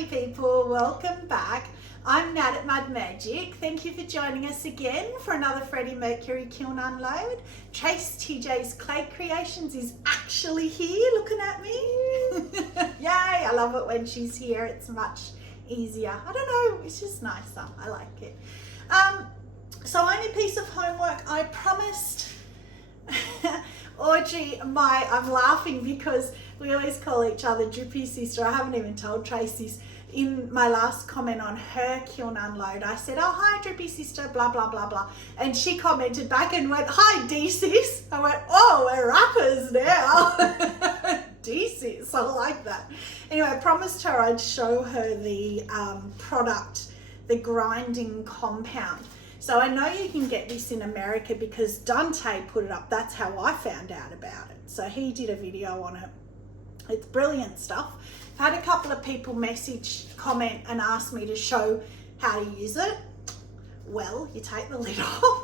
Howdy people, welcome back. I'm Nat at Mud Magic. Thank you for joining us again for another Freddie Mercury kiln unload. Trace TJ's Clay Creations is actually here looking at me. Yay, I love it when she's here. It's much easier. I don't know, it's just nicer. I like it. So only piece of homework I promised Audrey, I'm laughing because we always call each other Drippy Sister. I haven't even told Tracy's. In my last comment on her kiln unload, I said, oh, hi, Drippy Sister, blah, blah, blah, blah. And she commented back and went, hi, D-Sis. I went, oh, we're rappers now. D-Sis, I like that. Anyway, I promised her I'd show her the product, the grinding compound. So I know you can get this in America because Dante put it up. That's how I found out about it. So he did a video on it. It's brilliant stuff. I've had a couple of people comment and ask me to show how to use it. Well, you take the lid off,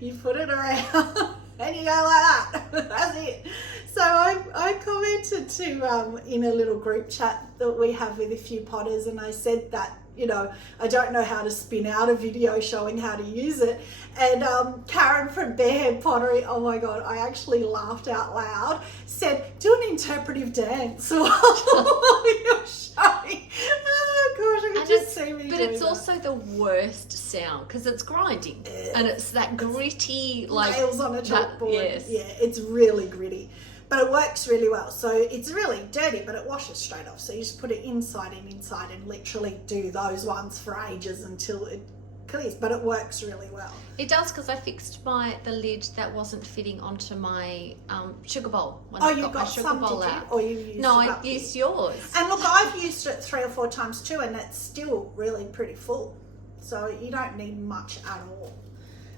you put it around and you go like that. That's it. So I commented to in a little group chat that we have with a few potters, and I said that, you know, I don't know how to spin out a video showing how to use it. And Karen from Barehead Pottery, oh my God, I actually laughed out loud, said, do an interpretive dance while you're showing. Oh gosh, I could just see me. But it's also the worst sound because it's grinding and it's that gritty, like nails on a chalkboard. Yes. Yeah, it's really gritty. But it works really well. So it's really dirty, but it washes straight off. So you just put it inside and literally do those ones for ages until it clears. But it works really well. It does, because I fixed the lid that wasn't fitting onto my sugar bowl. When Oh, I you got some, did you? Or you used No, it I up used here? yours. And look, I've used it 3 or 4 times too, and it's still really pretty full. So you don't need much at all.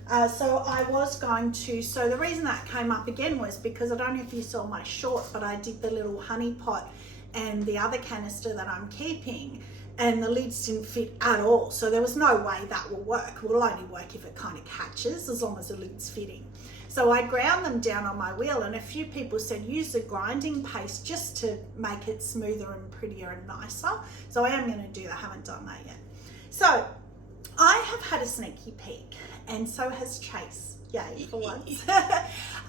So the reason that came up again was because I don't know if you saw my short, but I did the little honey pot and the other canister that I'm keeping, and the lids didn't fit at all. So there was no way that will work. It will only work if it kind of catches, as long as the lid's fitting. So I ground them down on my wheel, and a few people said use the grinding paste just to make it smoother and prettier and nicer. So I am going to do that. I haven't done that yet. So I have had a sneaky peek, and so has Chase. Yay, for once.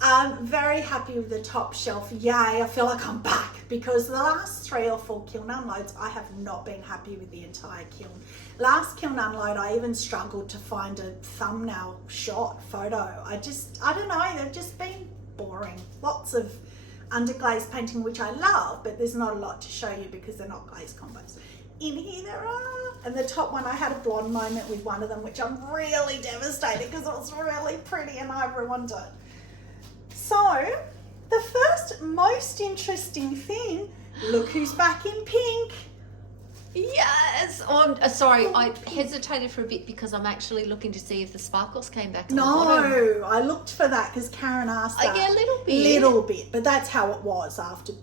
I'm very happy with the top shelf. Yay, I feel like I'm back, because the last 3 or 4 kiln unloads, I have not been happy with the entire kiln. Last kiln unload, I even struggled to find a thumbnail shot photo. I don't know, they've just been boring. Lots of underglaze painting, which I love, but there's not a lot to show you because they're not glaze combos. In here there are. And the top one, I had a blonde moment with one of them, which I'm really devastated because it was really pretty and I ruined it. So the first most interesting thing, look who's back in pink. Yes. Oh, I'm sorry, I hesitated for a bit because I'm actually looking to see if the sparkles came back. No, I looked for that because Karen asked that. Yeah, a little bit. Little bit, but that's how it was after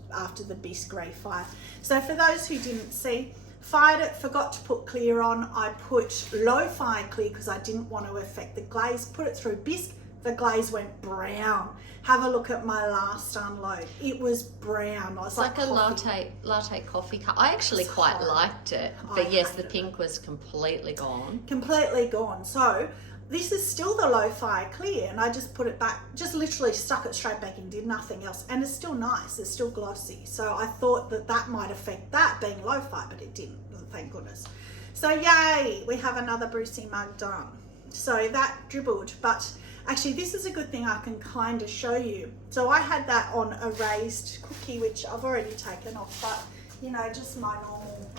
the bisque refire. So for those who didn't see, fired it, forgot to put clear on. I put low fire clear because I didn't want to affect the glaze. Put it through bisque, the glaze went brown. Have a look at my last unload. It was brown. It's like a latte coffee cup. I actually quite liked it, but yes, the pink was completely gone. Completely gone. So this is still the low fire clear, and I just put it back, just literally stuck it straight back in, did nothing else, and it's still nice, it's still glossy. So I thought that might affect that being low fire, but it didn't, thank goodness. So yay, we have another Brucey mug done. So that dribbled, but actually this is a good thing I can kind of show you. So I had that on a raised cookie, which I've already taken off, but you know, just my normal,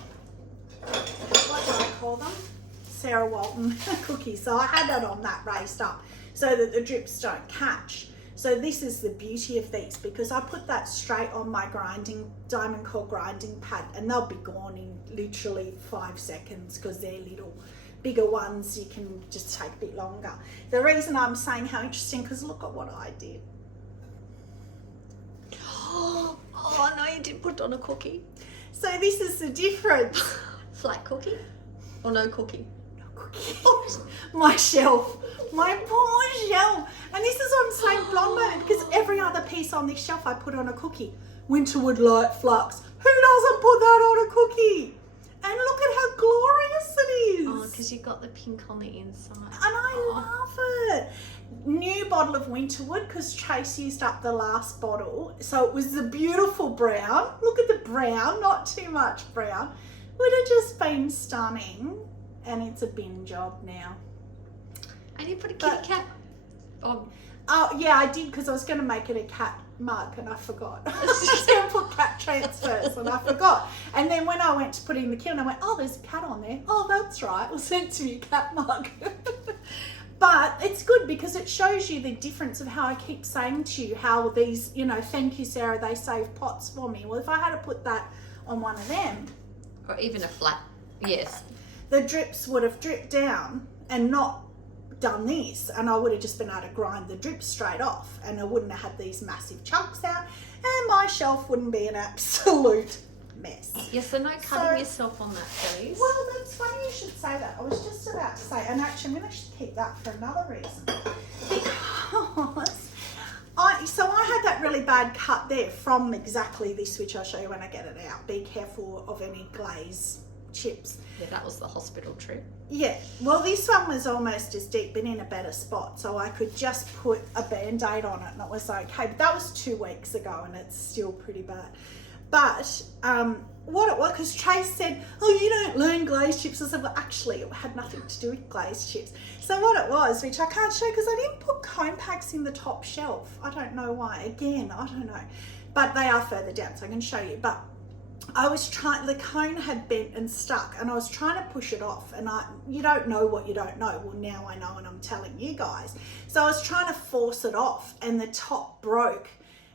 what do I call them? Sarah Walton cookies. So I had that on that raised up so that the drips don't catch. So this is the beauty of these, because I put that straight on my diamond core grinding pad, and they'll be gone in literally 5 seconds because they're little. Bigger ones you can just take a bit longer. The reason I'm saying how interesting, because look at what I did. Oh no, you did put on a cookie. So this is the difference. Flat cookie or no cookie? My shelf, my poor shelf. And this is what I'm saying, blonde moment, because every other piece on this shelf I put on a cookie. Winterwood light flux. Who doesn't put that on a cookie? And look at how glorious it is. Oh, because you got the pink on the inside. And I love it. New bottle of Winterwood because Trace used up the last bottle. So it was the beautiful brown. Look at the brown, not too much brown. Would have just been stunning. And it's a bin job now. And you put a kitty cat on. Oh, yeah, I did because I was going to make it a cat mug and I forgot. I was just going to put cat transfers and I forgot. And then when I went to put it in the kiln, I went, oh, there's a cat on there. Oh, that's right. It was sent to me a cat mug. But it's good because it shows you the difference of how I keep saying to you how these, you know, thank you, Sarah, they save pots for me. Well, if I had to put that on one of them. Or even a flat, yes. The drips would have dripped down and not done this, and I would have just been able to grind the drips straight off and I wouldn't have had these massive chunks out and my shelf wouldn't be an absolute mess. Yes, so no cutting yourself on that, please. Well, that's funny you should say that. I was just about to say, and actually I'm going to keep that for another reason. Because I had that really bad cut there from exactly this, which I'll show you when I get it out. Be careful of any glaze chips. Yeah, that was the hospital trip. Yeah, well this one was almost as deep but in a better spot, so I could just put a band-aid on it and it was okay. But that was 2 weeks ago and it's still pretty bad. But what it was, because Trace said, oh, you don't learn glaze chips. I said, well, actually it had nothing to do with glaze chips. So what it was, which I can't show because I didn't put cone packs in the top shelf. I don't know why. Again, I don't know. But they are further down, so I can show you. But I was trying, the cone had bent and stuck and I was trying to push it off and you don't know what you don't know. Well, now I know and I'm telling you guys. So I was trying to force it off and the top broke.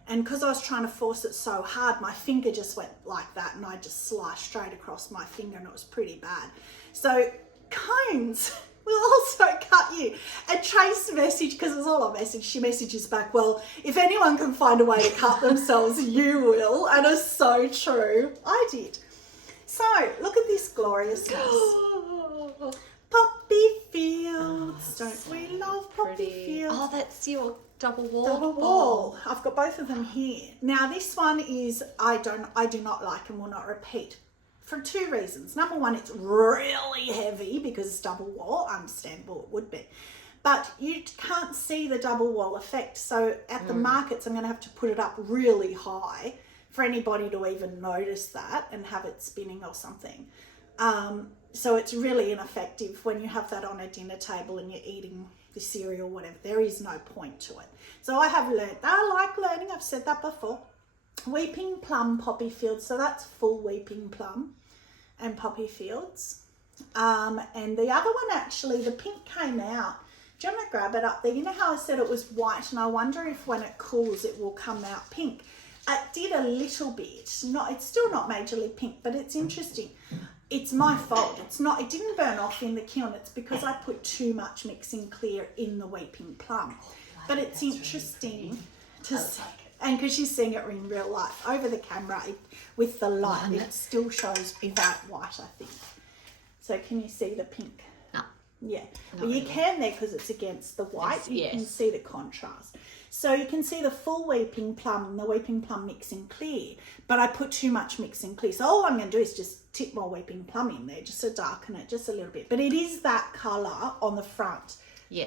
And because I was trying to force it so hard, my finger just went like that and I just sliced straight across my finger and it was pretty bad. So cones will also cut you. And Trace messaged, because it's all I messaged, she messages back, well, if anyone can find a way to cut themselves, you will. And it's so true. I did. So look at this gloriousness. Poppy fields. Don't we love poppy fields? Oh, that's your double wall. Double wall. I've got both of them here. Now this one is, I do not like and will not repeat for 2 reasons. Number one, it's really heavy because it's double wall. Understandable, it would be. But you can't see the double wall effect. So at the markets, I'm going to have to put it up really high for anybody to even notice that and have it spinning or something. So it's really ineffective when you have that on a dinner table and you're eating the cereal, whatever. There is no point to it. So I have learned, I like learning, I've said that before. Weeping plum poppy fields, so that's full weeping plum and poppy fields. And the other one actually, the pink came out. Do you want to grab it up there? You know how I said it was white and I wonder if when it cools it will come out pink. It did a little bit. It's still not majorly pink, but it's interesting. It's my fault. It didn't burn off in the kiln. It's because I put too much mixing clear in the weeping plum. But it's interesting to see. And because you're seeing it in real life, over the camera with the light, it still shows about white, I think. So can you see the pink? No. Yeah. Well, you can there because it's against the white. You can see the contrast. So you can see the full weeping plum and the weeping plum mixing clear, but I put too much mixing clear. So all I'm going to do is just tip my weeping plum in there just to darken it just a little bit. But it is that colour on the front,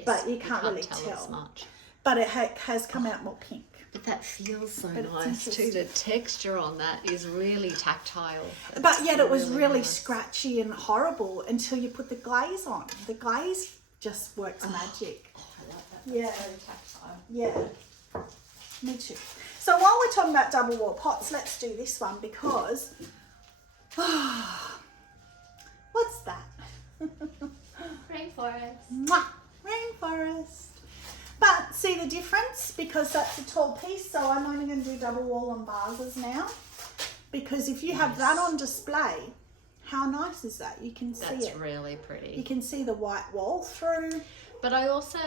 but you can't really tell. Much. But it has come out more pink. But that feels so nice too. The texture on that is really tactile. But yet it was really scratchy and horrible until you put the glaze on. The glaze just works magic. Oh, I love that. Yeah. It's very tactile. Yeah, me too. So while we're talking about double wall pots, let's do this one because, what's that? Rainforest. Mwah, rainforest. But see the difference? Because that's a tall piece, so I'm only going to do double wall on vases now. Because if you have that on display, how nice is that? You can see it. That's really pretty. You can see the white wall through. But I also,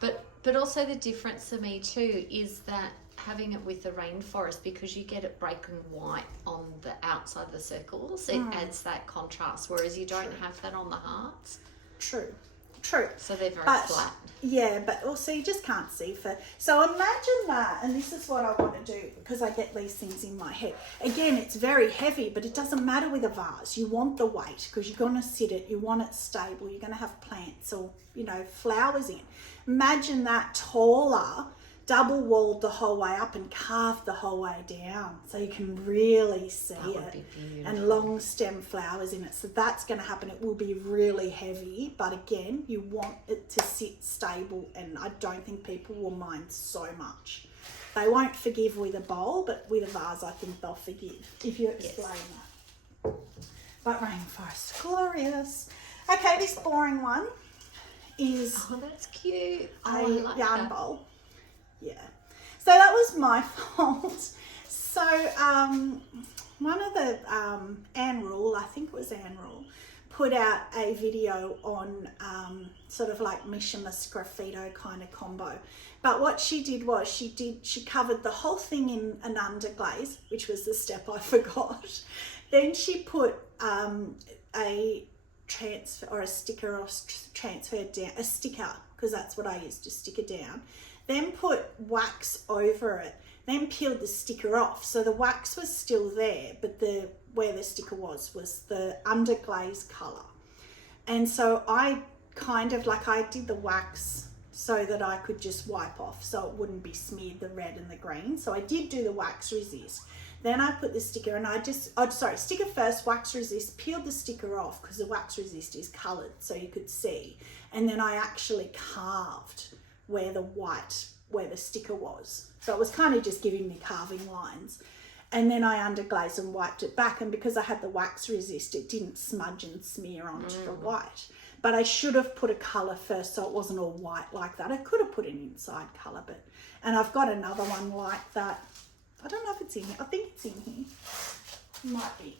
but also the difference for me too is that having it with the rainforest, because you get it breaking white on the outside of the circles, it adds that contrast, whereas you don't have that on the hearts. True. True. So they're very But, flat. yeah, but also you just can't see for... So imagine that, and this is what I want to do, because I get these things in my head. Again, it's very heavy, but it doesn't matter with a vase. You want the weight, because you're going to sit it, you want it stable, you're going to have plants or, you know, flowers in. Imagine that taller, double walled the whole way up and carved the whole way down, so you can really see That would it. be beautiful. And long stem flowers in it. So that's going to happen. It will be really heavy, but again, you want it to sit stable, and I don't think people will mind so much. They won't forgive with a bowl, but with a vase, I think they'll forgive if you explain that. But rainforest, glorious. Okay, this boring one is Oh, that's cute. a Oh, I like yarn that. bowl. Yeah. So that was my fault. So one of the Anne Rule, I think it was Anne Rule, put out a video on sort of like Mishimas graffito kind of combo. But what she did was she covered the whole thing in an underglaze, which was the step I forgot. Then she put a transfer or a sticker or transferred down a sticker, because that's what I used to stick it down. Then put wax over it, then peeled the sticker off. So the wax was still there, but where the sticker was the underglaze colour. And so I kind of I did the wax so that I could just wipe off, so it wouldn't be smeared the red and the green. So I did do the wax resist. Then I put the sticker, and sticker first, wax resist, peeled the sticker off because the wax resist is coloured so you could see. And then I actually carved where the sticker was. So it was kind of just giving me carving lines. And then I underglazed and wiped it back. And because I had the wax resist, it didn't smudge and smear onto the white. But I should have put a colour first so it wasn't all white like that. I could have put an inside colour, and I've got another one like that. I don't know if it's in here. I think it's in here. Might be.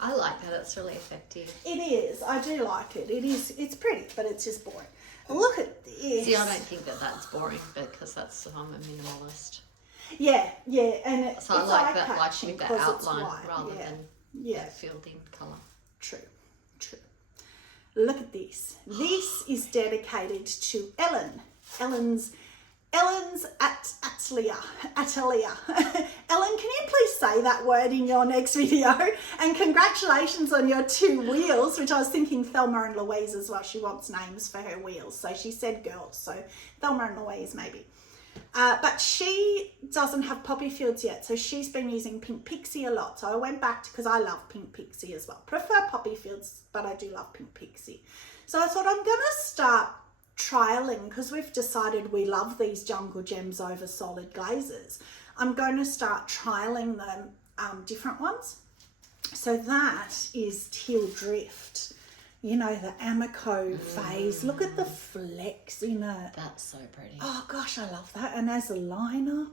I like that. It's really effective. It is. I do like it. It's pretty, but it's just boring. Look at this. See, I don't think that's boring because I'm a minimalist. Yeah, and So I like that, like with the outline rather than the filled in colour. True. Look at this. This is dedicated to Ellen. Ellen's atelier. Ellen, can you please say that word in your next video? And congratulations on your 2 wheels, which I was thinking Thelma and Louise as well. She wants names for her wheels. So she said girls. So Thelma and Louise maybe. But she doesn't have poppy fields yet. So she's been using Pink Pixie a lot. So I went back because I love Pink Pixie as well. Prefer poppy fields, but I do love Pink Pixie. So I thought I'm going to start trialing, because we've decided we love these jungle gems over solid glazes. I'm going to start trialing them, different ones. So that is Teal Drift, you know, the Amaco phase. Look at the flecks in it. That's so pretty. Oh gosh, I love that. And as a liner,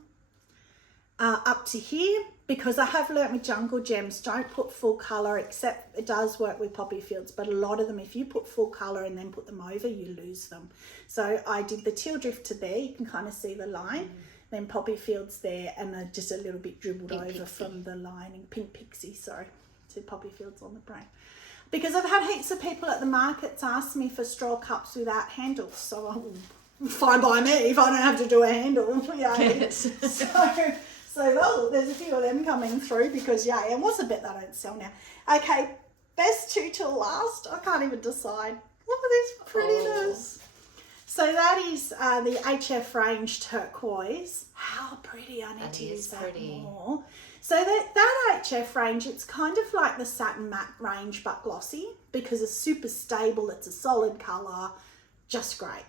up to here, because I have learnt with jungle gems, don't put full colour, except it does work with poppy fields, but a lot of them, if you put full colour and then put them over, you lose them. So I did the Teal Drift to there, you can kind of see the line, then poppy fields there, and just a little bit dribbled Pink over Pixie. from the lining. Pink Pixie, sorry, said poppy fields on the brain. Because I've had heaps of people at the markets ask me for straw cups without handles, so fine by me if I don't have to do a handle. Yes. So there's a few of them coming through because, and what's a bit that I don't sell now? Okay, best 2 till last. I can't even decide. Look at this prettiness. So that is the HF range turquoise. How pretty. I need to use that more. So that HF range, it's kind of like the satin matte range but glossy, because it's super stable. It's a solid colour. Just great.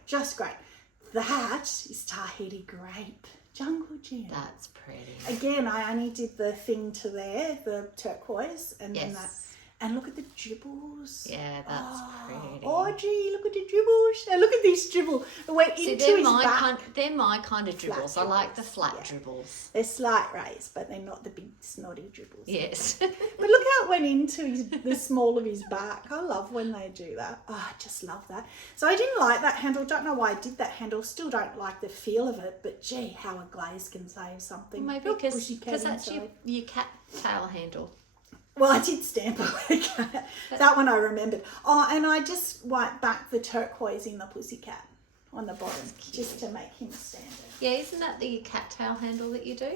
That is Tahiti grape. Jungle gem. That's pretty. Again, I only did the thing to there, the turquoise, and then that. And look at the dribbles. Yeah, that's pretty. Audrey, look at the dribbles. And look at this dribble. It went into his back. They're my kind of dribbles. Flat I like the dribbles, flat dribbles. They're slight rays, but they're not the big snotty dribbles. Yes. But look how it went into the small of his back. I love when they do that. Oh, I just love that. So I didn't like that handle. Don't know why I did that handle. Still don't like the feel of it. But gee, how a glaze can save something. Maybe because that's your cat tail handle. Well, I did stamp a cat. That one I remembered. Oh, and I just wiped back the turquoise in the pussycat on the bottom just to make him stand out. Yeah, isn't that the cattail handle that you do?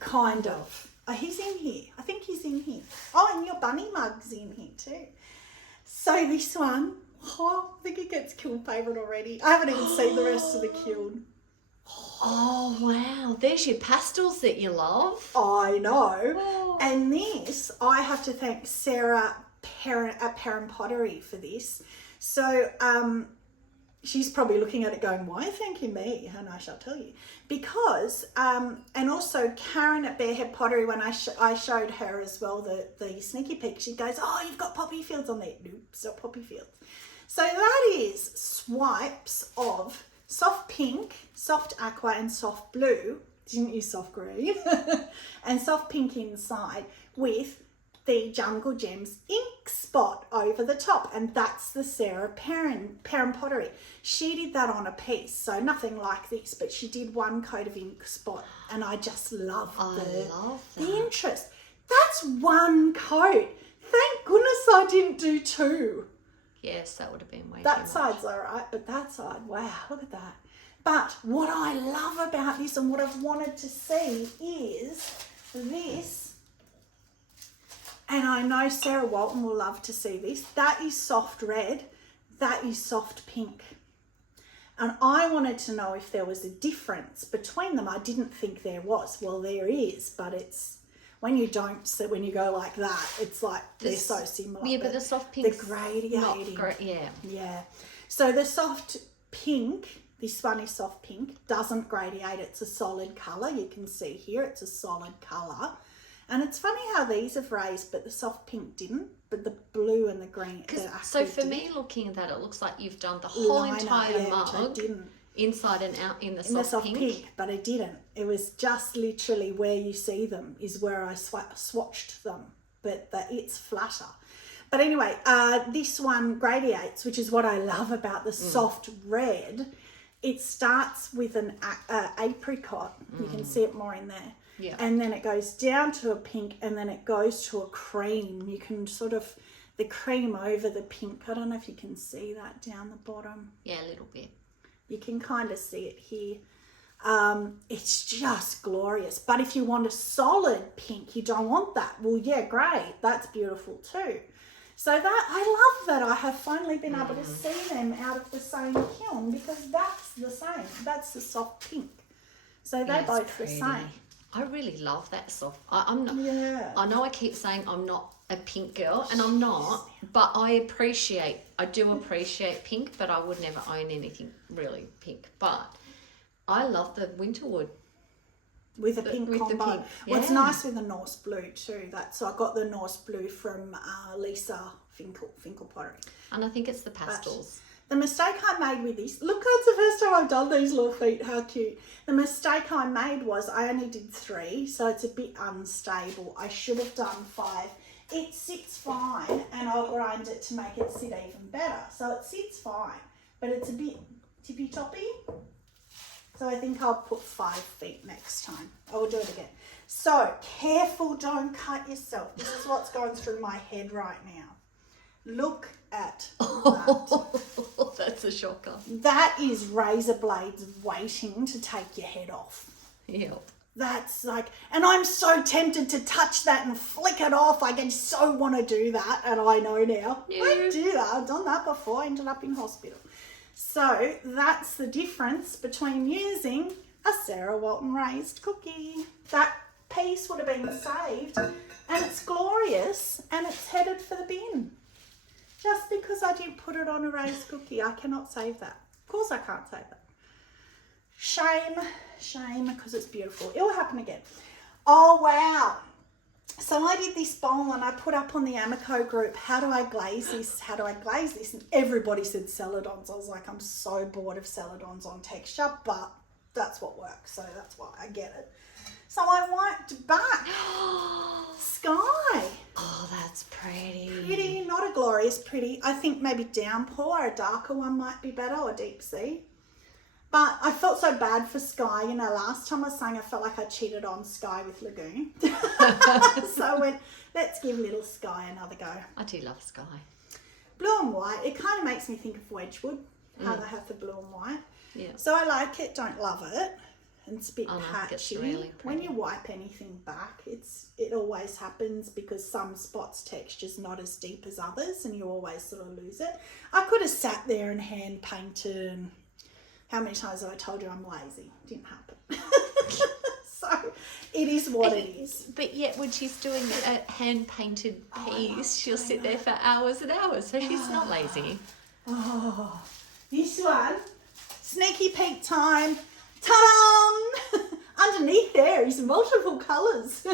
Kind of. Oh, he's in here. I think he's in here. Oh, and your bunny mug's in here too. So this one, I think it gets kiln favourite already. I haven't even seen the rest of the kiln. Oh, wow. There's your pastels that you love. I know. Oh. And this, I have to thank Sarah at Perrin Pottery for this. So she's probably looking at it going, why are you thanking me? And I shall tell you. Because, and also Karen at Barehead Pottery, when I showed her as well the sneaky peek, she goes, oh, you've got poppy fields on there. Nope, it's not poppy fields. So that is swipes of soft pink, soft aqua and soft blue, didn't use soft green, and soft pink inside with the Jungle Gems ink spot over the top. And that's the Sarah Perrin Pottery. She did that on a piece, so nothing like this, but she did one coat of ink spot, and I just love the interest. That's one coat. Thank goodness I didn't do two. Yes, that would have been way too That much. side's all right, but that side, wow, look at that. But what I love about this and what I've wanted to see is this, and I know Sarah Walton will love to see this. That is soft red, that is soft pink. And I wanted to know if there was a difference between them. I didn't think there was. Well, there is, but it's, when you when you go like that, it's like they're so similar. Yeah, but the soft pink, the gradiating. Yeah. So the soft pink, this one is soft pink, doesn't gradiate. It's a solid colour. You can see here, it's a solid colour. And it's funny how these have raised, but the soft pink didn't. But the blue and the green. So for me, looking at that, it looks like you've done the whole entire mug inside and out in the soft pink. But I didn't. It was just literally where you see them is where I swatched them, but it's flatter. But anyway, this one gradiates, which is what I love about the soft red. It starts with an apricot. You can see it more in there. Yeah. And then it goes down to a pink, and then it goes to a cream. You can sort of, the cream over the pink. I don't know if you can see that down the bottom. Yeah, a little bit. You can kind of see it here. It's just glorious. But if you want a solid pink, you don't want that. Well, yeah, great. That's beautiful too. So that, I love that I have finally been able to see them out of the same kiln, because that's the same. That's the soft pink. So they're both the same. I really love that soft. I'm not. Yeah. I know I keep saying I'm not a pink girl, and I'm not, but I do appreciate pink, but I would never own anything really pink. But I love the Winterwood. With a pink combo. The pink. Yeah. Well, it's nice with the Norse blue too. So I got the Norse blue from Lisa Finkel Pottery. And I think it's the pastels. But the mistake I made with this, look, that's the first time I've done these little feet, how cute. The mistake I made was I only did 3, so it's a bit unstable. I should have done 5. It sits fine, and I'll grind it to make it sit even better. So it sits fine, but it's a bit tippy-toppy. So I think I'll put 5 feet next time. I will do it again. So careful, don't cut yourself. This is what's going through my head right now. Look at that. That's a shocker. That is razor blades waiting to take your head off. Yep. That's like, and I'm so tempted to touch that and flick it off. I just so want to do that, and I know now. Yeah. I do that. I've done that before. I ended up in hospital. So that's the difference between using a Sarah Walton raised cookie. That piece would have been saved, and it's glorious, and it's headed for the bin. Just because I didn't put it on a raised cookie, I cannot save that. Of course I can't save that. Shame, because it's beautiful. It will happen again. Oh, wow. So I did this bowl, and I put up on the Amaco group, how do I glaze this? How do I glaze this? And everybody said celadons. I was like, I'm so bored of celadons on texture, but that's what works. So that's why I get it. So I wiped back. Sky. Oh, that's pretty. Pretty, not a glorious pretty. I think maybe downpour, a darker one might be better, or deep sea. But I felt so bad for Sky. You know, last time I sang, I felt like I cheated on Sky with Laguna. So I went, let's give little Sky another go. I do love Sky. Blue and white, it kind of makes me think of Wedgwood, how they have the blue and white. Yeah. So I like it, don't love it. And it's a bit I think it's patchy. really When pretty. you wipe anything back, it always happens because some spots texture's not as deep as others and you always sort of lose it. I could have sat there and hand painted, and how many times have I told you I'm lazy? Didn't happen. So it is what it is. But yet when she's doing a hand-painted piece, she'll sit there for hours and hours, so she's not lazy. Oh, this one, sneaky peek time. Ta-da! Underneath there is multiple colours.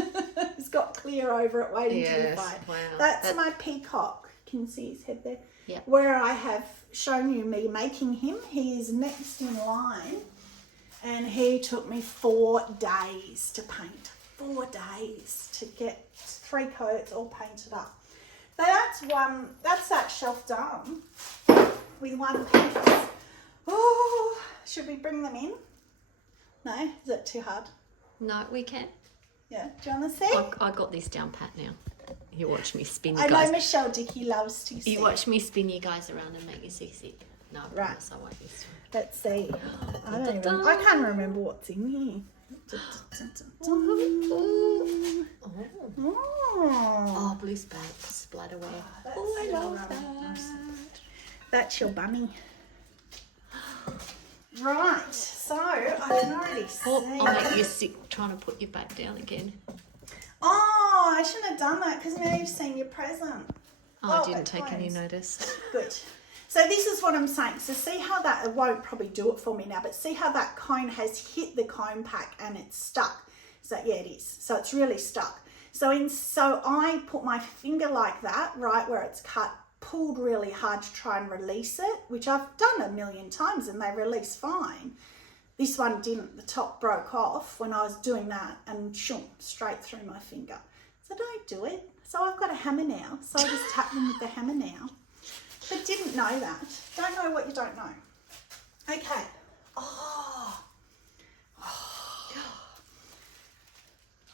It's got clear over it waiting to be Yes, fried. wow. That's my peacock. You can see his head there. Yeah. Where I have shown you me making him. He is next in line. And he took me 4 days to paint. 4 days to get 3 coats all painted up. So that's that shelf done with one piece. Oh, should we bring them in? No, is it too hard? No, we can. Yeah, do you want to see? I got this down pat now. You watch me spin you I guys. know Michelle Dickey loves to see. You watch me spin you guys around and make you seasick. No, I Right. promise I won't this one. Let's see. I can't remember what's in here. Oh, Oh, blue splatterware. that's Oh, I so love that. nice. That's your bunny. Right, so I can already see. Oh, I'll make you sick trying to put your back down again. Oh, I shouldn't have done that because now you've seen your present. Oh, I Oh, didn't that take any close. notice. Good. So this is what I'm saying. So see how that, it won't probably do it for me now, but see how that cone has hit the cone pack and it's stuck. So yeah, it is. So it's really stuck. So I put my finger like that, right where it's cut, pulled really hard to try and release it, which I've done a million times and they release fine. This one didn't. The top broke off when I was doing that and shoom, straight through my finger. So don't do it. So I've got a hammer now. So I just tap them with the hammer now. But didn't know that. Don't know what you don't know. Okay.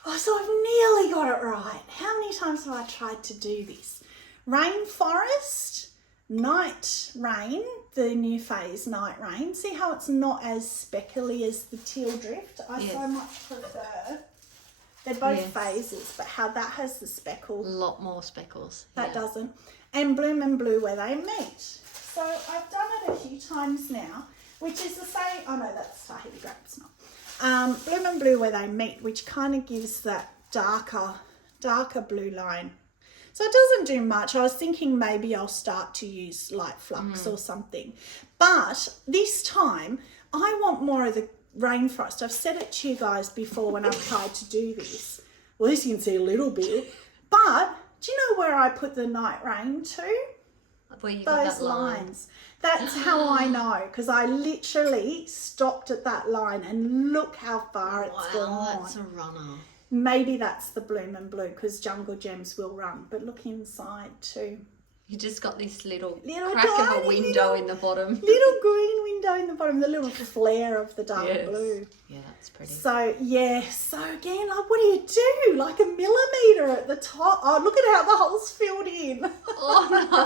Oh, so I've nearly got it right. How many times have I tried to do this? Rainforest, night rain, the new phase night rain. See how it's not as speckly as the teal drift? I Yes. so much prefer. They're both Yes. phases, but how that has the A speckles. lot more speckles. That yeah. doesn't. And bloom and blue where they meet. So I've done it a few times now, which is the same. Oh no, that's Tahiti grape, it's not. Bloom and blue where they meet, which kind of gives that darker blue line. So it doesn't do much. I was thinking maybe I'll start to use light flux or something. But this time I want more of the rainforest. I've said it to you guys before when I've tried to do this. Well, this you can see a little bit. But do you know where I put the night rain to? Where you got Those that line. lines. That's how I know, because I literally stopped at that line and look how far it's Wow, gone. that's a runner. Maybe that's the bloom and blue, because Jungle Gems will run. But look inside too. You just got this little Little crack of tiny a window little- in the bottom. Little green window in the bottom, the little flare of the dark Yes. blue. Yeah, that's pretty. So yeah, so again, like, what do you do? Like a millimetre at the top. Oh, look at how the hole's filled in. Oh no.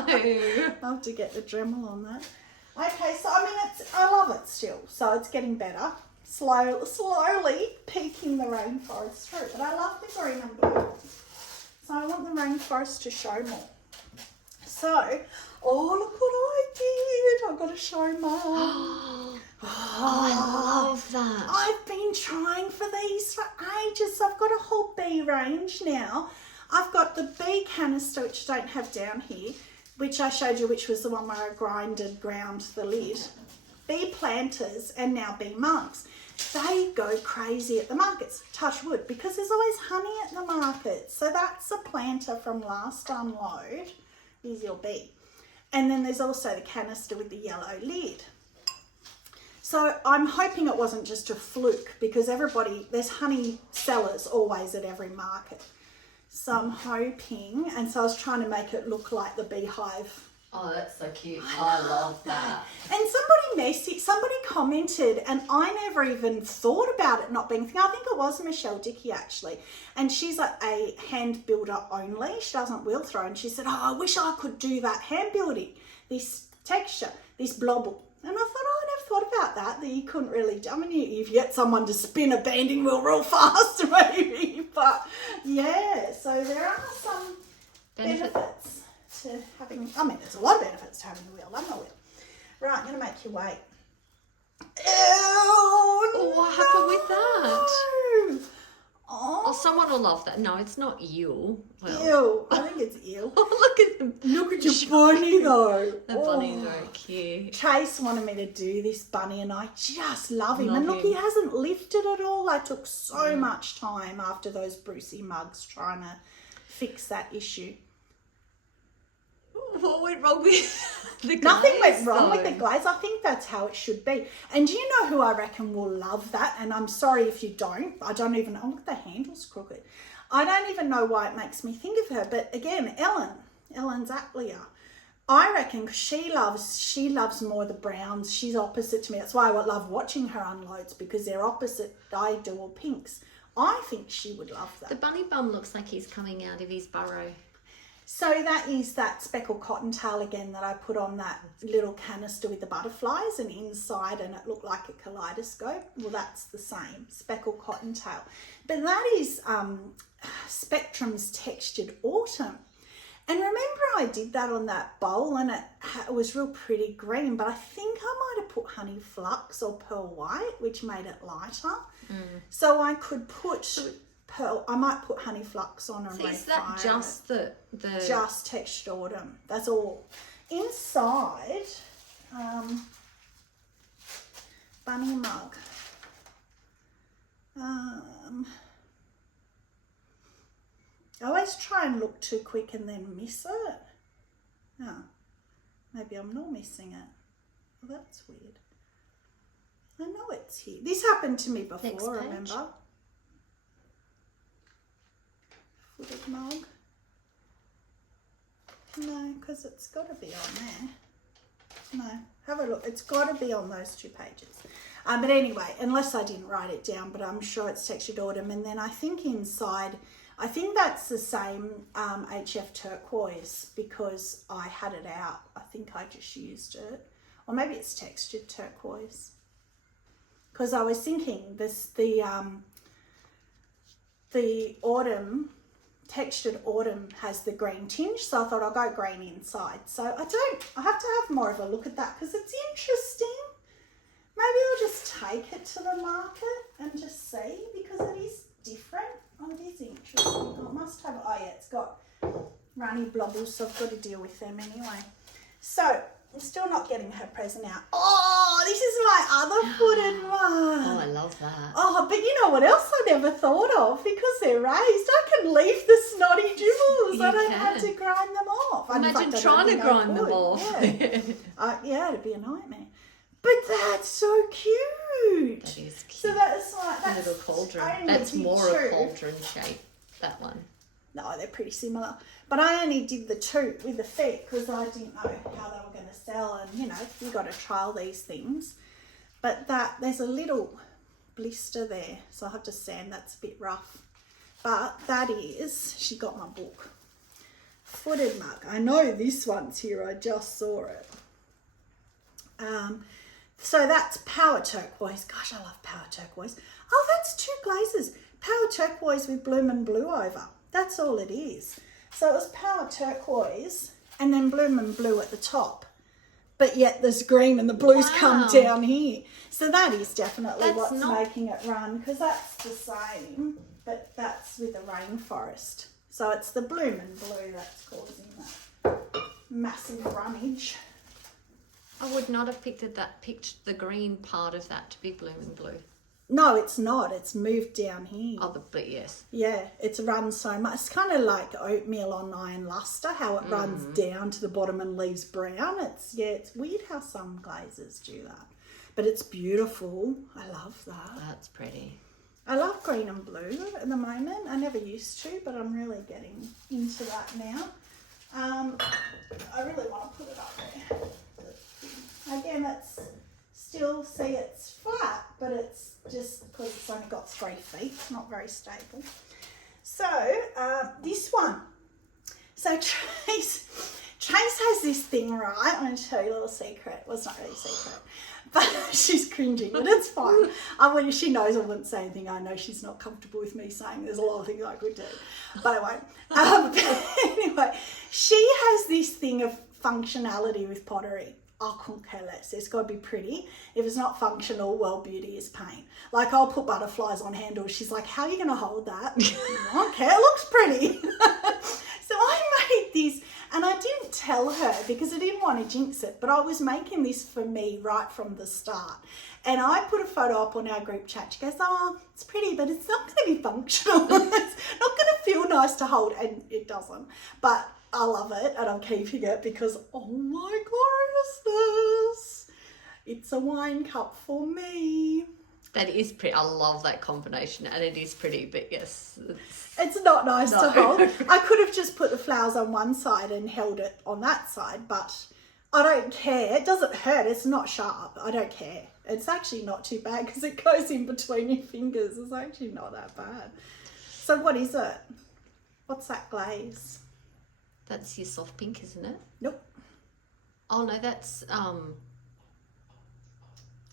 I'll have to get the Dremel on that. Okay, so I mean, I love it still. So it's getting better. Slowly peeking the rainforest through. But I love the green and blue. So I want the rainforest to show more. So, oh, look what I did. I've got to show mine. Oh, I love that. I've been trying for these for ages. So I've got a whole bee range now. I've got the bee canister, which I don't have down here, which I showed you, which was the one where I ground the lid. Bee planters and now bee monks. They go crazy at the markets, touch wood, because there's always honey at the market. So that's a planter from last unload. Here's your bee. And then there's also the canister with the yellow lid. So I'm hoping it wasn't just a fluke, because there's honey sellers always at every market. So I'm hoping, and so I was trying to make it look like the beehive. Oh, that's so cute. I love that. And somebody commented, and I never even thought about it not being a thing. I think it was Michelle Dickey actually, and she's like a hand builder only. She doesn't wheel throw, and she said, "Oh, I wish I could do that hand building, this texture, this blobble." And I thought, oh, I never thought about that you couldn't really do. I mean, you get someone to spin a banding wheel real fast, maybe, but yeah. So there are some benefits to having. I mean, there's a lot of benefits to having a wheel. I'm a wheel. Right, I'm going to make you wait. Oh, what happened with that? Oh, someone will love that. No, it's not eel. Well, ew. I think it's eel. look at them. Look at your bunny though. The bunny's very cute. Trace wanted me to do this bunny and I just love him. Love and look, him. he hasn't lifted at all. I took so much time after those Brucey mugs trying to fix that issue. What went wrong with the glaze? Nothing went wrong though? with the glaze. I think that's how it should be. And do you know who I reckon will love that? And I'm sorry if you don't. I don't even know. Oh, look, the handle's crooked. I don't even know why it makes me think of her. But again, Ellen Zacklier. I reckon she loves more the browns. She's opposite to me. That's why I love watching her unloads, because they're opposite. I do all pinks. I think she would love that. The bunny bum looks like he's coming out of his burrow. So that is that speckled cottontail again that I put on that little canister with the butterflies and inside, and it looked like a kaleidoscope. Well, that's the same, speckled cottontail. But that is Spectrum's Textured Autumn. And remember I did that on that bowl and it was real pretty green, but I think I might have put honey flux or pearl white, which made it lighter. So I could put... I might put honey flux on and is that just the just Textured Autumn? That's all. Inside, bunny mug. I always try and look too quick and then miss it. Oh, maybe I'm not missing it. Well, that's weird. I know it's here. This happened to me before, Next page. remember? Footed mug. No, because it's got to be on there. No, have a look. It's got to be on those 2 pages. But anyway, unless I didn't write it down, but I'm sure it's Textured Autumn. And then I think inside, I think that's the same HF turquoise, because I had it out. I think I just used it. Or maybe it's textured turquoise. Because I was thinking the autumn... Textured Autumn has the green tinge, so I thought I'll go green inside. So I have to have more of a look at that because it's interesting. Maybe I'll just take it to the market and just see, because it is different. Oh, it is interesting. I must have, oh yeah, it's got runny blobbles, so I've got to deal with them anyway. So I'm still not getting her present out. Oh, this is my other footed one. Oh, I love that. Oh, but you know what else I never thought of? Because they're raised, I can leave the snotty dribbles. I don't have to grind them off. Imagine trying to grind them off. Yeah. Yeah, it'd be a nightmare. But that's so cute. That is cute. So that's like A little cauldron. only That's did more 2. a cauldron shape, that one. No, they're pretty similar. But I only did the 2 with the feet because I didn't know how they were going to sell. And, you know, you got to trial these things. But there's a little blister there. So I'll have to sand. That's a bit rough. But that is, she got my book. Footed mug. I know this one's here. I just saw it. So that's Power Turquoise. Gosh, I love Power Turquoise. Oh, that's 2 glazes. Power Turquoise with Bloom and Blue over. That's all it is. So it was Power Turquoise and then Bloom and Blue at the top. But yet there's green and the blues come down here. So that is definitely what's making it run, because that's the same, but that's with the rainforest. So it's the Bloom and Blue that's causing that massive runnage. I would not have picked the green part of that to be Bloom and Blue. No, it's not. It's moved down here. Oh, but yes. Yeah, it's run so much. It's kind of like oatmeal on iron luster, how it runs down to the bottom and leaves brown. It's weird how some glazes do that. But it's beautiful. I love that. That's pretty. I love green and blue at the moment. I never used to, but I'm really getting into that now. I really want to put it up there. Again, it's still see it's flat, but it's just because it's only got 3 feet, not very stable. So this one. So Trace has this thing, right? I'm going to tell you a little secret. Well, it's not really a secret, but she's cringing, but it's fine. She knows I wouldn't say anything. I know she's not comfortable with me saying there's a lot of things I could do, but I won't. But anyway, she has this thing of functionality with pottery. I couldn't care less. It's got to be pretty. If it's not functional, well, beauty is pain. Like, I'll put butterflies on handles. She's like, how are you going to hold that? I don't care. It looks pretty. So I made this, and I didn't tell her because I didn't want to jinx it, but I was making this for me right from the start. And I put a photo up on our group chat. She goes, oh, it's pretty, but it's not going to be functional. It's not going to feel nice to hold, and it doesn't. But I love it, and I'm keeping it because, oh my gloriousness, it's a wine cup for me. That is pretty. I love that combination, and it is pretty, but yes. It's not nice to hold. I could have just put the flowers on one side and held it on that side, but I don't care. It doesn't hurt. It's not sharp. I don't care. It's actually not too bad because it goes in between your fingers. It's actually not that bad. So what is it? What's that glaze? That's your soft pink, isn't it? Nope. Oh no, that's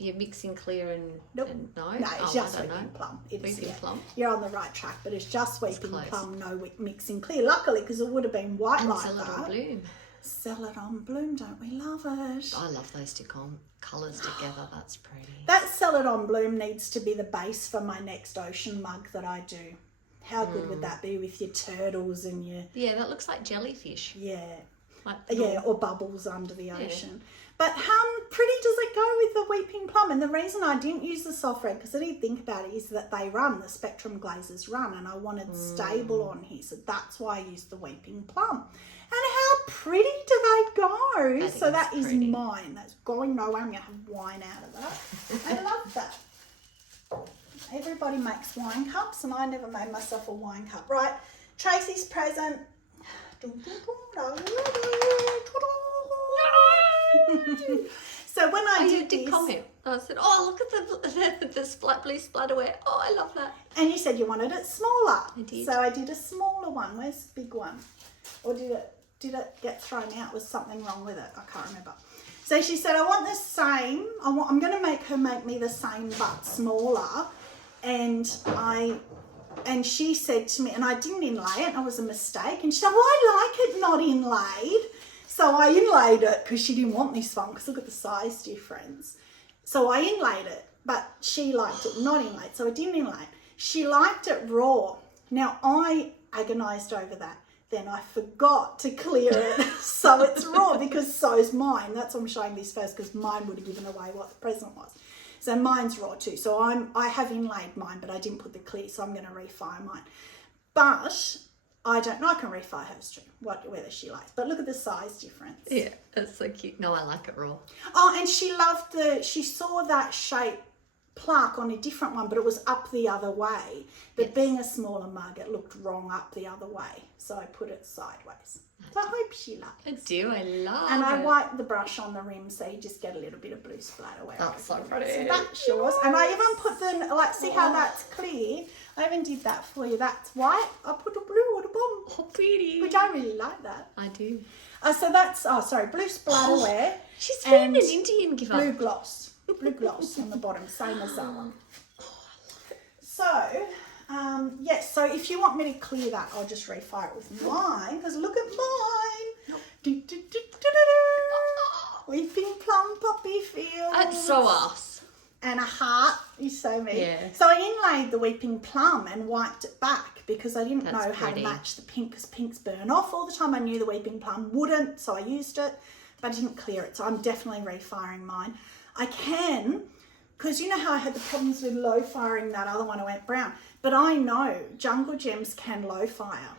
you're mixing clear and nope. And no, it's just weeping plum. Weeping plum. You're on the right track, but it's just weeping close. Plum, no mixing clear. Luckily, because it would have been white and like that. Celadon Bloom. Celadon Bloom, don't we love it? I love those two colours together. That's pretty. That Celadon Bloom needs to be the base for my next ocean mug that I do. How good would that be with your turtles and your... Yeah, that looks like jellyfish. Yeah. Like or bubbles under the ocean. But how pretty does it go with the weeping plum? And the reason I didn't use the soft red, because I didn't think about it, is that they run, the Spectrum glazes run, and I wanted stable on here. So that's why I used the weeping plum. And how pretty do they go? That is mine. That's going nowhere. I'm going to have wine out of that. I love that. Everybody makes wine cups, and I never made myself a wine cup. Right, Tracy's present. So when I did comment, I said, "Oh, look at the blue splatterware. Oh, I love that." And you said you wanted it smaller. I did. So I did a smaller one. Where's the big one? Or did it get thrown out? Was something wrong with it? I can't remember. So she said, "I want the same. I'm going to make her make me the same but smaller." And she said to me, and I didn't inlay it, and it was a mistake. And she said, "Oh, I like it not inlaid." So I inlaid it because she didn't want this one, because look at the size difference. So I inlaid it, but she liked it not inlaid, so I didn't inlay it. She liked it raw. Now I agonised over that. Then I forgot to clear it, so it's raw, because so's mine. That's why I'm showing this first, because mine would have given away what the present was. So mine's raw too. So I have inlaid mine, but I didn't put the clear, so I'm going to refire mine. But I don't know. I can refire hers too, whether she likes. But look at the size difference. Yeah, that's so cute. No, I like it raw. Oh, and she saw that shape plaque on a different one, but it was up the other way. But being a smaller mug, it looked wrong up the other way. So I put it sideways. So I hope she likes it. I do. I love it. And I wiped the brush on the rim, so you just get a little bit of blue splatter where That's so pretty. So that's yours. And I even put see how that's clear? I even did that for you. That's white. I put a blue on the bottom. Oh, pretty. Which I really like that. I do. So that's, blue splatterware. She's found an Indian giver. Blue gloss. Blue gloss on the bottom, same as that one. So, yes, so if you want me to clear that, I'll just refire it with mine, because look at mine. Weeping plum poppy fields. That's so us. And a heart, you so me. Yeah. So I inlaid the weeping plum and wiped it back, because I didn't know how to match the pink, because pinks burn off all the time. I knew the weeping plum wouldn't, so I used it, but I didn't clear it. So I'm definitely refiring mine. I can, because you know how I had the problems with low firing that other one, I went brown. But I know Jungle Gems can low fire.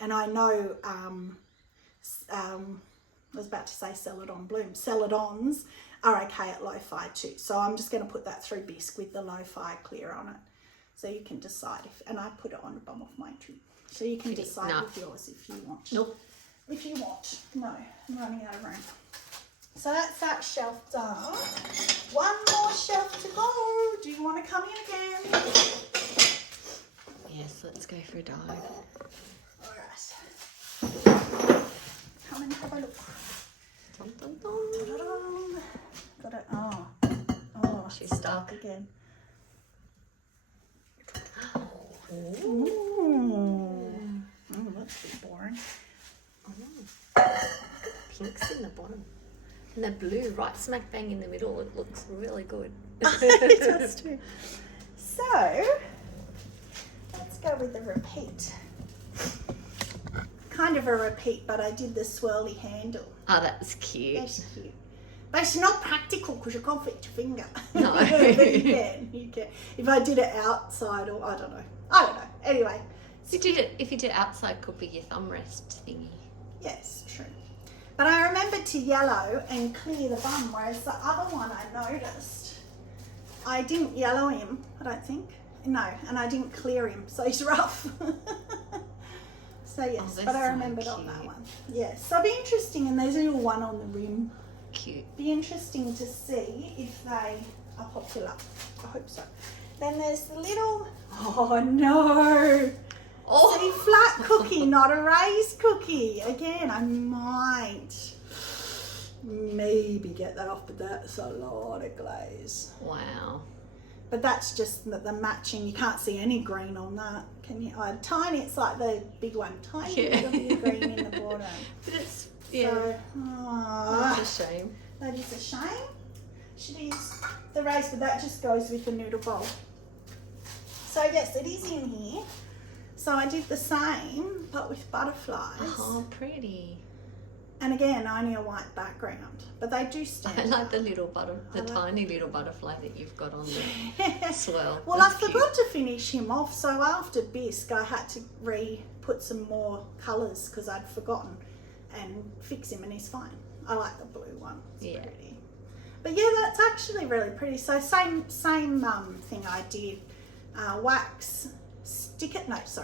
And I know, I was about to say Celadon Bloom. Celadons are okay at low fire too. So I'm just going to put that through bisque with the low fire clear on it. So you can decide and I put it on the bottom of mine too. So you can decide with yours if you want. Nope. If you want. No, I'm running out of room. So that's that shelf done. One more shelf to go. Do you want to come in again? Yes, let's go for a dive. All right. Come and have a look. Dun, dun, dun. Ta-da-dum. Got it. Oh, She's it's stuck. again. Ooh. Ooh. Oh, that's a bit boring. Pink's in the bottom. And the blue right smack bang in the middle. It looks really good. It does too. So, let's go with the repeat. Kind of a repeat, but I did the swirly handle. Oh, that's cute. That's cute. But it's not practical because you can't fit your finger. No. But you can. If I did it outside or I don't know. Anyway. If you did it outside, could be your thumb rest thingy. Yes, true. But I remembered to yellow and clear the bum, whereas the other one I noticed, I didn't yellow him, I don't think. No, and I didn't clear him, so he's rough. So yes, but I remembered on that one. Yes, so it'll be interesting, and there's a little one on the rim. Cute. Be interesting to see if they are popular. I hope so. Then there's the little, oh no. Oh. See, flat cookie, not a raised cookie. Again, I might maybe get that off, but that's a lot of glaze. Wow. But that's just the matching. You can't see any green on that, can you? Tiny, it's like the big one. Tiny little bit of green in the bottom. But it's, So, that's a shame. that is a shame. Should use the raised, but that just goes with the noodle bowl. So yes, it is in here. So I did the same, but with butterflies. Oh, pretty. And again, only a white background, but they do stand I like out. the little tiny little butterfly that you've got on the swirl. Well, That's I forgot to finish him off, so after bisque, I had to put some more colours because I'd forgotten and fix him, and he's fine. I like the blue one. It's pretty. But yeah, that's actually really pretty. So same thing I did.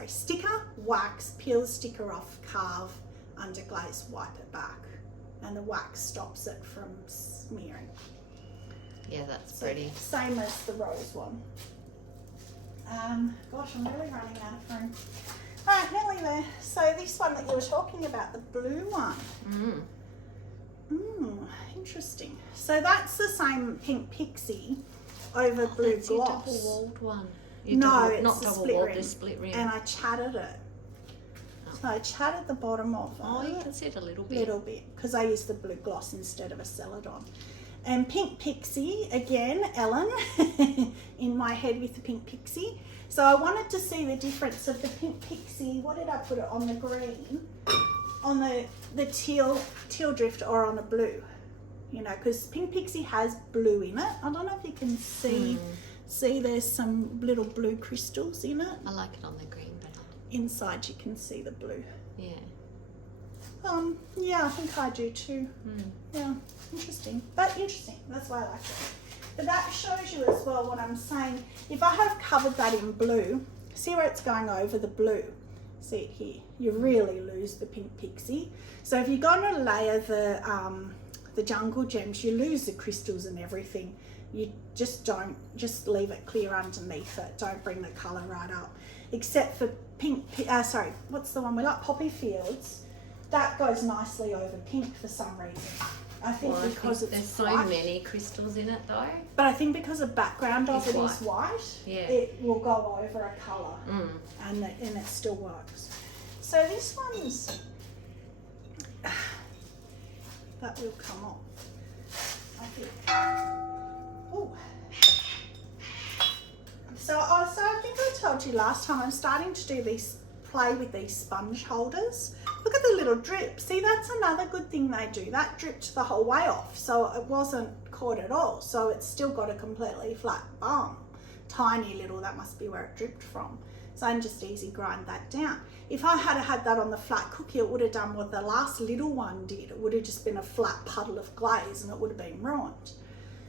Sticker, wax, peel the sticker off, carve, under glaze, wipe it back, and the wax stops it from smearing. Yeah, that's pretty. Same as the rose one. Gosh, I'm really running out of room. Alright, nearly there. So this one that you were talking about, the blue one. Interesting. So that's the same pink pixie over blue That's gloss. your double-walled one. It's not the double-walled, the split rim. And I chatted it. So I chatted the bottom off. Oh, you can see it a little bit. Because I used the blue gloss instead of a Celadon. And pink pixie, again, Ellen, in my head with the pink pixie. So I wanted to see the difference of the pink pixie. What did I put it on, the green, on the teal drift, or on the blue? You know, because pink pixie has blue in it. I don't know if you can see there's some little blue crystals in it. I like it on the green better. Inside you can see the blue. Yeah. Yeah, I think I do too. Yeah, interesting. But interesting, that's why I like it. But that shows you as well what I'm saying. If I have covered that in blue, see where it's going over the blue? See it here? You really lose the pink pixie. So if you're going to layer the jungle gems, you lose the crystals and everything. You just leave it clear underneath it. Don't bring the colour right up. Except for what's the one we like? Poppy Fields. That goes nicely over pink for some reason. I think because it's there's so white. many crystals in it though. But I think because the background of it is white, it will go over a colour, and it still works. So this one's that will come off, I think. Oh. So I think I told you last time I'm starting to do play with these sponge holders. Look at the little drip. See, that's another good thing they do. That dripped the whole way off, so it wasn't caught at all. So it's still got a completely flat bum. Tiny little, that must be where it dripped from. So I can just easy grind that down. If I had that on the flat cookie, it would have done what the last little one did. It would have just been a flat puddle of glaze and it would have been ruined.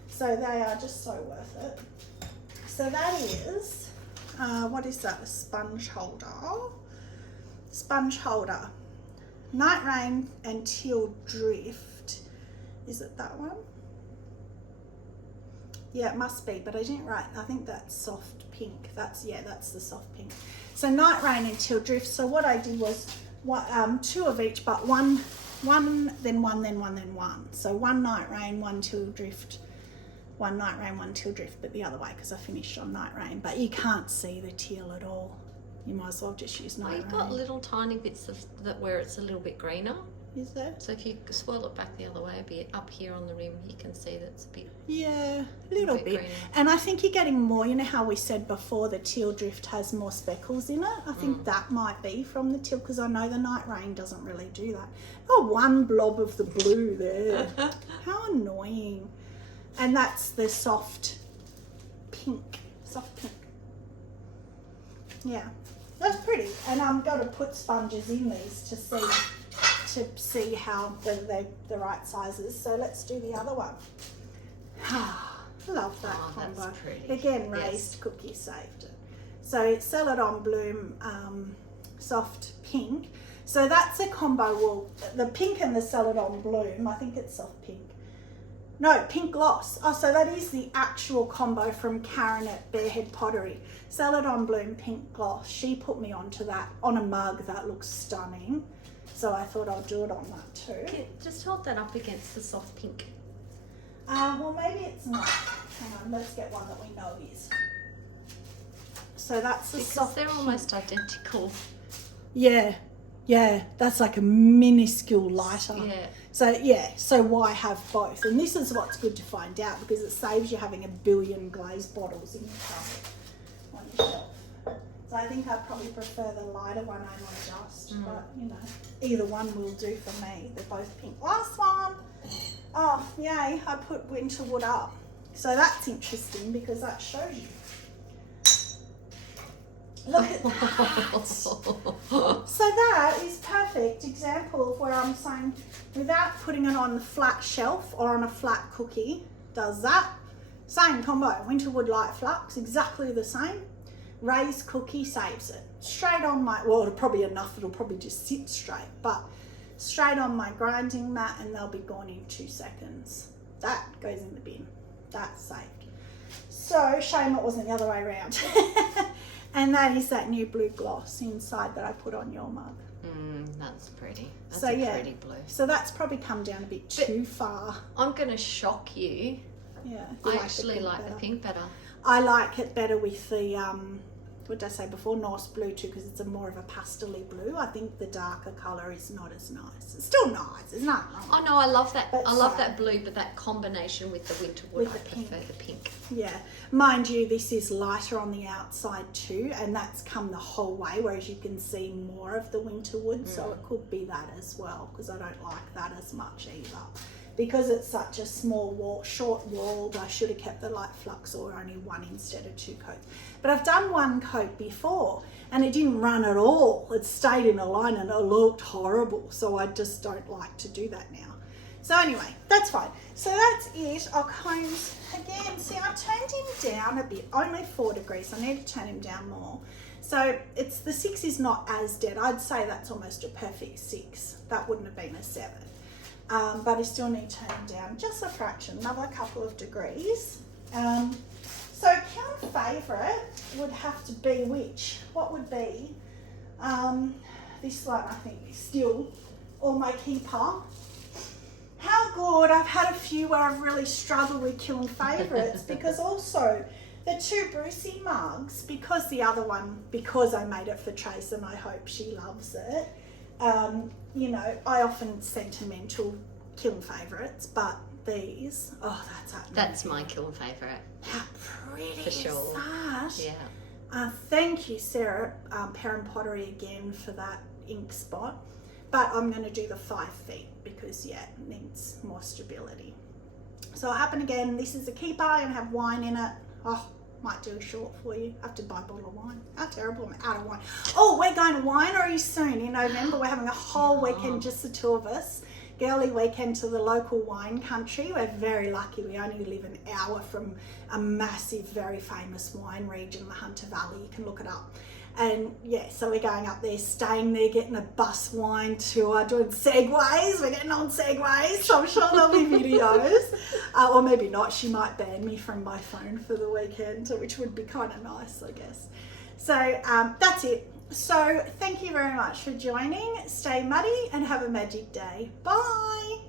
So they are just so worth it. So that is, what is that? A sponge holder. Sponge holder. Night Rain and Teal Drift Is it that one? Yeah, it must be, but I didn't write. I think that's soft pink. That's the soft pink. So Night Rain and Teal Drift. So what I did was 2 of each, but one, then one, then one, then one. So 1 Night Rain, 1 Teal Drift, 1 Night Rain, 1 Teal Drift, but the other way because I finished on Night Rain. But you can't see the teal at all. You might as well just use Night Rain. You've got little tiny bits of that where it's a little bit greener. Is there? So if you swirl it back the other way a bit, up here on the rim, you can see that it's a bit. Yeah, a little bit. greener. And I think you're getting more, you know how we said before the Teal Drift has more speckles in it? I think that might be from the teal, because I know the Night Rain doesn't really do that. Oh, one blob of the blue there. How annoying. And that's the soft pink. Soft pink. Yeah, that's pretty. And I'm going to put sponges in these to see how whether they're the right sizes. So let's do the other one. Love that combo. That's pretty. Again, raised cookie saved it. So Celadon Bloom, soft pink. So that's a combo. Well, the pink and the Celadon Bloom. I think it's soft pink. No, pink gloss. Oh, so that is the actual combo from Karen at Barehead Pottery. Celadon Bloom pink gloss. She put me onto that on a mug that looks stunning. So I thought I'll do it on that too. Okay, just hold that up against the soft pink. Well, maybe it's not. Hang on, let's get one that we know is. So that's the Because soft they're pink. almost identical. Yeah, that's like a minuscule lighter. Yeah. So why have both? And this is what's good to find out, because it saves you having 1 billion glaze bottles in your cupboard on your shelf. So I think I probably prefer the lighter one I might just, but you know, either one will do for me. They're both pink. Last one. Oh, yay, I put Winterwood up. So that's interesting because that shows you. Look at that. So that is perfect example of where I'm saying, without putting it on a flat shelf or on a flat cookie, does that. Same combo, Winterwood Light Flux, exactly the same. Raised cookie saves it. Straight on my, well, it'll probably enough, it'll probably just sit straight, but straight on my grinding mat and they'll be gone in 2 seconds. That goes in the bin. That's saved. So, shame it wasn't the other way around. And that is that new blue gloss inside that I put on your mug. That's pretty. That's So, a yeah. pretty blue. So that's probably come down a bit too far. I'm going to shock you. Yeah. I actually like the pink better. I like it better with the, what did I say before? Norse blue too, because it's a more of a pastel-y blue. I think the darker colour is not as nice. It's still nice. There's nothing wrong. Oh no, I love that. But I love that blue, but that combination with the Winterwood, With I the pink. prefer the pink. Yeah, mind you, this is lighter on the outside too, and that's come the whole way, whereas you can see more of the Winterwood, so it could be that as well, because I don't like that as much either. Because it's such a small wall, short walled, I should have kept the light flux or only one instead of 2 coats. But I've done 1 coat before and it didn't run at all. It stayed in a line and it looked horrible, so I just don't like to do that now. So anyway, that's fine. So that's it. I'll combs again. See, I turned him down a bit, only 4 degrees. I need to turn him down more. So it's the 6 is not as dead. I'd say that's almost a perfect 6. That wouldn't have been a 7. But I still need to turn him down just a fraction, another couple of degrees. So kiln favourite would have to be which? What would be this one? I think still, or my keeper. How good! I've had a few where I've really struggled with kiln favourites because also the 2 Brucey mugs, because the other one, because I made it for Trace and I hope she loves it. You know, I often sentimental kiln favourites, but these, oh, That's my kiln favourite. how pretty For is sure. that? Yeah. Thank you, Sarah, Parent Pottery again for that ink spot. But I'm going to do the 5 feet because, yeah, it needs more stability. So I'll happen again. This is a keeper. I'm going to have wine in it. Oh, might do a short for you. I have to buy a bottle of wine. How terrible, I'm out of wine. Oh, we're going to winery soon in November. We're having a whole weekend, just the 2 of us. Girly weekend to the local wine country. We're very lucky. We only live an hour from a massive, very famous wine region, the Hunter Valley. You can look it up. And yeah, so we're going up there, staying there, getting a bus wine tour, doing segways. We're getting on segways, so I'm sure there'll be videos. Or maybe not. She might ban me from my phone for the weekend, which would be kind of nice, I guess. So that's it. So thank you very much for joining. Stay muddy and have a magic day. Bye.